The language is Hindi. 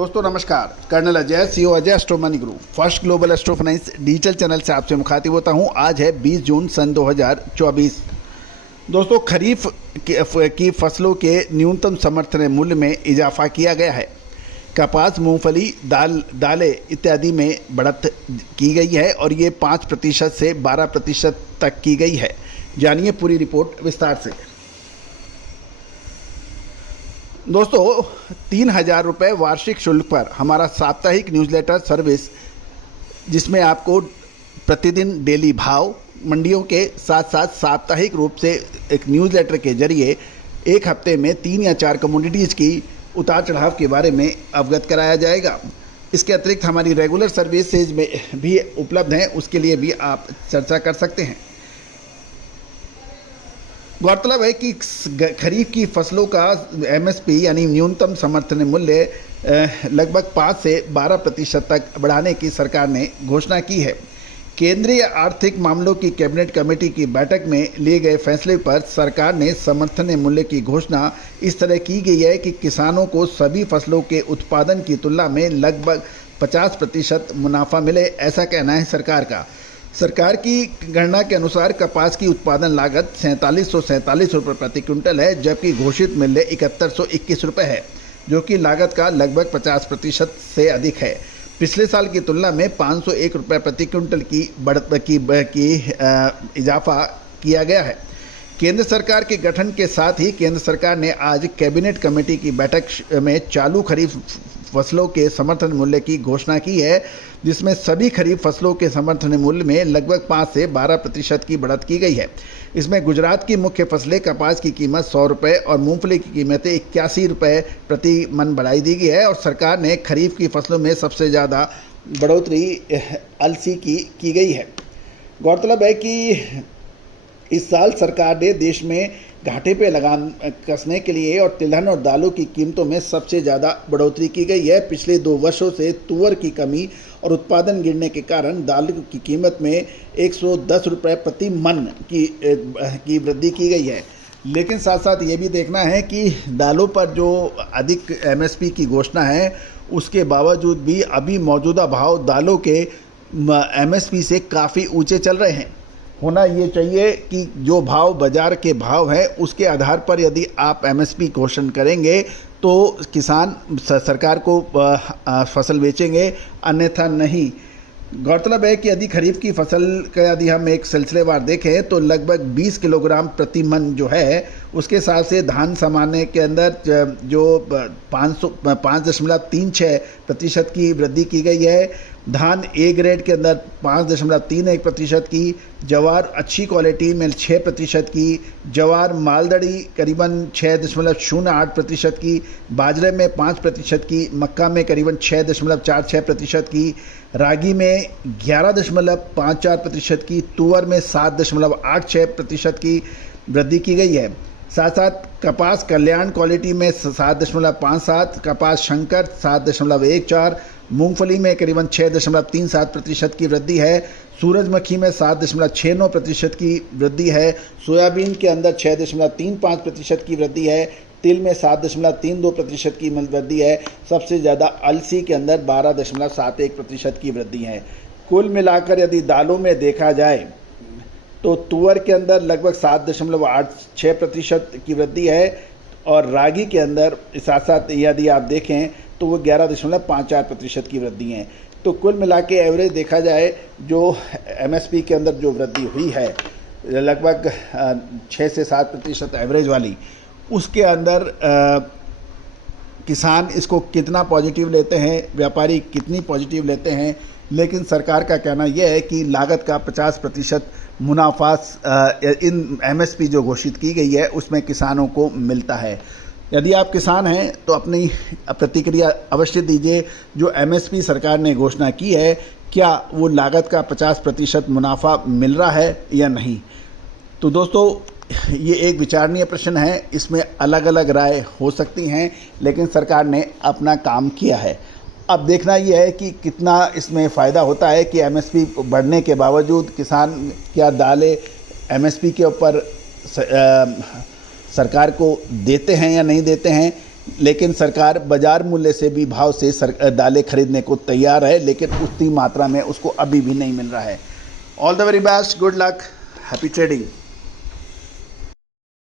दोस्तों नमस्कार, colonel Ajay, CEO Ajay astro money group, first global astro finance digital channel से आपसे मुखातिब होता हूं। आज है 20 जून सन 2024। दोस्तों, खरीफ की फसलों के न्यूनतम समर्थन मूल्य में इजाफा किया गया है। कपास, मूंगफली, दालें इत्यादि में बढ़त की गई है और ये 5% से 12% तक की गई है। जानिए पूरी रिपोर्ट विस्तार से। दोस्तों, 3,000 रुपये वार्षिक शुल्क पर हमारा साप्ताहिक न्यूज़लेटर सर्विस, जिसमें आपको प्रतिदिन डेली भाव, मंडियों के साथ साथ साप्ताहिक रूप से एक न्यूज़लेटर के जरिए एक हफ्ते में 3 या 4 कमोडिटीज़ की उतार चढ़ाव के बारे में अवगत कराया जाएगा। इसके अतिरिक्त हमारी रेगुलर सर्विसेज में भी उपलब्ध हैं, उसके लिए भी आप चर्चा कर सकते हैं। गौरतलब है कि खरीफ की फसलों का MSP यानी न्यूनतम समर्थन मूल्य लगभग 5 से 12% तक बढ़ाने की सरकार ने घोषणा की है। केंद्रीय आर्थिक मामलों की कैबिनेट कमेटी की बैठक में लिए गए फैसले पर सरकार ने समर्थन मूल्य की घोषणा इस तरह की गई है कि किसानों को सभी फसलों के उत्पादन की तुलना में लगभग 50% मुनाफा मिले, ऐसा कहना है सरकार का। सरकार की गणना के अनुसार कपास की उत्पादन लागत 4747 रुपये प्रति क्विंटल है, जबकि घोषित मूल्य 7121 रुपये है, जो कि लागत का लगभग 50% से अधिक है। पिछले साल की तुलना में 501 रुपये प्रति क्विंटल की इजाफा किया गया है। केंद्र सरकार के गठन के साथ ही केंद्र सरकार ने आज कैबिनेट कमेटी की बैठक में चालू खरीफ फसलों के समर्थन मूल्य की घोषणा की है, जिसमें सभी खरीफ फसलों के समर्थन मूल्य में लगभग 5 से 12% की बढ़त की गई है। इसमें गुजरात की मुख्य फसलें कपास की कीमत 100 रुपये और मूंगफली की कीमतें 81 रुपये प्रति मन बढ़ाई दी गई है और सरकार ने खरीफ की फसलों में सबसे ज़्यादा बढ़ोतरी अलसी की गई है। गौरतलब है कि इस साल सरकार ने देश में घाटे पे लगाम कसने के लिए और तिलहन और दालों की कीमतों में सबसे ज़्यादा बढ़ोतरी की गई है। पिछले 2 वर्षों से तुअर की कमी और उत्पादन गिरने के कारण दाल की कीमत में 110 रुपये प्रति मन की वृद्धि की गई है। लेकिन साथ साथ ये भी देखना है कि दालों पर जो अधिक MSP की घोषणा है, उसके बावजूद भी अभी मौजूदा भाव दालों के MSP से काफ़ी ऊँचे चल रहे हैं। होना ये चाहिए कि जो भाव बाज़ार के भाव हैं, उसके आधार पर यदि आप MSP घोषण करेंगे तो किसान सरकार को फसल बेचेंगे, अन्यथा नहीं। गौरतलब है कि यदि खरीफ की फसल का यदि हम एक सिलसिलेवार देखें तो लगभग 20 किलोग्राम प्रति मन जो है, उसके हिसाब से धान सामान्य के अंदर जो 5.36% की वृद्धि की गई है। धान A ग्रेड के अंदर 5.31% की, जवार अच्छी क्वालिटी में 6% की, जवार मालदड़ी करीबन 6.08% की, बाजरे में 5% की, मक्का में करीबन 6.46% की, रागी में 11.54% की, तुअर में 7.86% की वृद्धि की गई है। साथ साथ कपास कल्याण क्वालिटी में 7.57, कपास शंकर 7.14, मूंगफली में करीबन 6.37% की वृद्धि है, सूरजमुखी में 7.69% की वृद्धि है, सोयाबीन के अंदर 6.35% की वृद्धि है, तिल में 7.32% की वृद्धि है, सबसे ज़्यादा अलसी के अंदर 12.71% की वृद्धि है। कुल मिलाकर यदि दालों में देखा जाए तो तुअर के अंदर लगभग 7.86% की वृद्धि है और रागी के अंदर साथ साथ यदि आप देखें तो वो 11.54% की वृद्धि है। तो कुल मिला के एवरेज देखा जाए, जो MSP के अंदर जो वृद्धि हुई है लगभग 6 से 7% एवरेज वाली, उसके अंदर किसान इसको कितना पॉजिटिव लेते हैं, व्यापारी कितनी पॉजिटिव लेते हैं, लेकिन सरकार का कहना यह है कि लागत का 50% मुनाफा इन MSP जो घोषित की गई है उसमें किसानों को मिलता है। यदि आप किसान हैं तो अपनी प्रतिक्रिया अवश्य दीजिए। जो MSP सरकार ने घोषणा की है, क्या वो लागत का 50% मुनाफा मिल रहा है या नहीं? तो दोस्तों, ये एक विचारणीय प्रश्न है, इसमें अलग अलग राय हो सकती हैं, लेकिन सरकार ने अपना काम किया है। अब देखना ये है कि कितना इसमें फ़ायदा होता है कि MSP बढ़ने के बावजूद किसान क्या दालें MSP के ऊपर सरकार को देते हैं या नहीं देते हैं, लेकिन सरकार बाजार मूल्य से भी भाव से दालें खरीदने को तैयार है, लेकिन उतनी मात्रा में उसको अभी भी नहीं मिल रहा है। All the very best, good luck, happy trading.